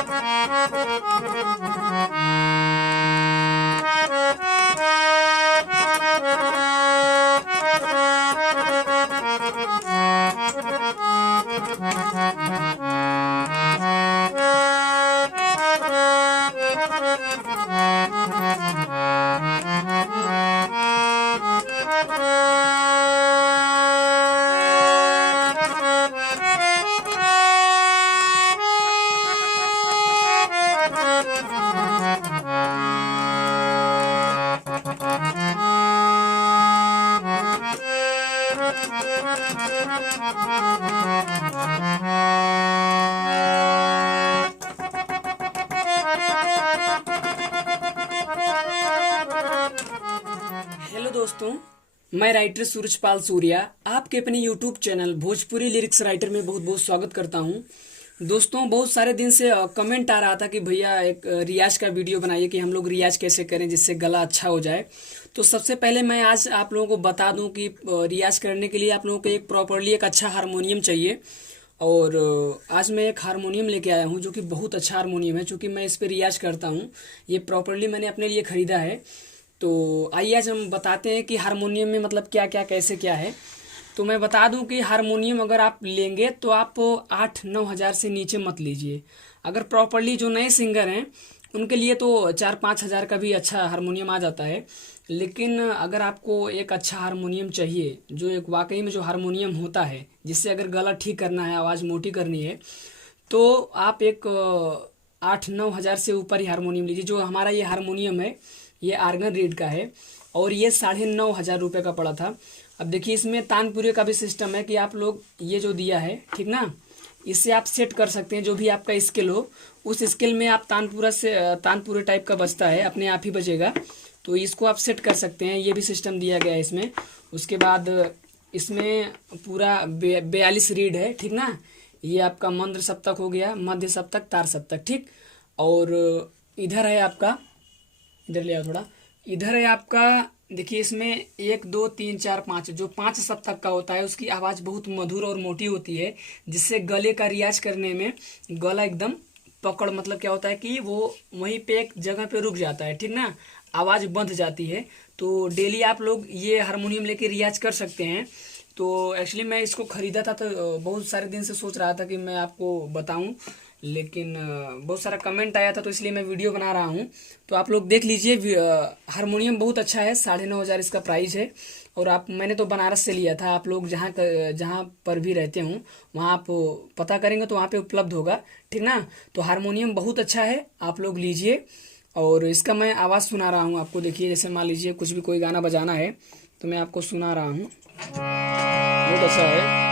Hello दोस्तों, मैं writer Surajpal Surya आपके अपने YouTube channel Bhojpuri lyrics writer में बहुत बहुत स्वागत करता हूं। दोस्तों, बहुत सारे दिन से कमेंट आ रहा था कि भैया एक रियाज का वीडियो बनाइए कि हम लोग रियाज कैसे करें जिससे गला अच्छा हो जाए। तो सबसे पहले मैं आज आप लोगों को बता दूं कि रियाज करने के लिए आप लोगों को एक प्रॉपरली एक अच्छा हारमोनियम चाहिए। और आज मैं एक हारमोनियम लेके आया हूँ जो कि बहुत अच्छा हारमोनियम है, चूँकि मैं इस पर रियाज करता हूँ। ये प्रॉपरली मैंने अपने लिए ख़रीदा है। तो आइए आज हम बताते हैं कि हारमोनियम में मतलब क्या क्या कैसे क्या है। तो मैं बता दूं कि हारमोनियम अगर आप लेंगे तो आप 8-9 हज़ार से नीचे मत लीजिए। अगर प्रॉपरली जो नए सिंगर हैं उनके लिए तो 4-5 हज़ार का भी अच्छा हारमोनियम आ जाता है। लेकिन अगर आपको एक अच्छा हारमोनियम चाहिए, जो एक वाकई में जो हारमोनियम होता है जिससे अगर गला ठीक करना है, आवाज़ मोटी करनी है, तो आप एक 8-9 हज़ार से ऊपर ही हारमोनियम लीजिए। जो हमारा ये हारमोनियम है ये आर्गन रीड का है और ये 9,500 रुपये का पड़ा था। अब देखिए, इसमें तानपुरे का भी सिस्टम है कि आप लोग ये जो दिया है, ठीक ना, इससे आप सेट कर सकते हैं जो भी आपका स्केल हो, उस स्केल में आप तानपुरे टाइप का बजता है, अपने आप ही बजेगा। तो इसको आप सेट कर सकते हैं, ये भी सिस्टम दिया गया है इसमें। उसके बाद इसमें पूरा 42 रीड है, ठीक ना। ये आपका मंद्र सप्तक हो गया, मध्य सप्तक, तार सप्तक, ठीक। और इधर है आपका, इधर ले आओ थोड़ा, इधर है आपका। देखिए, इसमें 1 2 3 4 5 जो 5 सप्तक का होता है उसकी आवाज़ बहुत मधुर और मोटी होती है, जिससे गले का रियाज करने में गला एकदम पकड़, मतलब क्या होता है कि वो वहीं पे एक जगह पे रुक जाता है, ठीक ना, आवाज़ बंध जाती है। तो डेली आप लोग ये हारमोनियम लेके रियाज कर सकते हैं। तो एक्चुअली मैं इसको ख़रीदा था, तो बहुत सारे दिन से सोच रहा था कि मैं आपको बताऊं, लेकिन बहुत सारा कमेंट आया था तो इसलिए मैं वीडियो बना रहा हूं। तो आप लोग देख लीजिए, हारमोनियम बहुत अच्छा है, 9,500 इसका प्राइस है। और मैंने तो बनारस से लिया था। आप लोग जहाँ पर भी रहते हों वहाँ आप पता करेंगे तो वहाँ पे उपलब्ध होगा, ठीक ना। तो हारमोनियम बहुत अच्छा है, आप लोग लीजिए। और इसका मैं आवाज़ सुना रहा हूँ आपको। देखिए, जैसे मान लीजिए कुछ भी कोई गाना बजाना है तो मैं आपको सुना रहा हूँ, बहुत अच्छा है।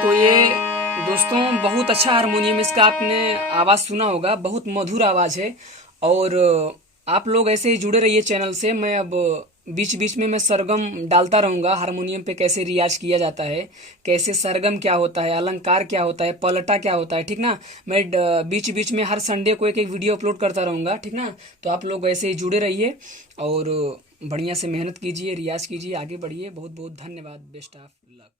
तो ये दोस्तों बहुत अच्छा हारमोनियम, इसका आपने आवाज़ सुना होगा, बहुत मधुर आवाज़ है। और आप लोग ऐसे ही जुड़े रहिए चैनल से। मैं अब बीच बीच में मैं सरगम डालता रहूँगा, हारमोनियम पे कैसे रियाज किया जाता है, कैसे सरगम क्या होता है, अलंकार क्या होता है, पलटा क्या होता है, ठीक ना। मैं बीच बीच में हर संडे को एक एक वीडियो अपलोड करता रहूँगा, ठीक ना। तो आप लोग ऐसे ही जुड़े रहिए और बढ़िया से मेहनत कीजिए, रियाज कीजिए, आगे बढ़िए। बहुत बहुत धन्यवाद, बेस्ट ऑफ लक।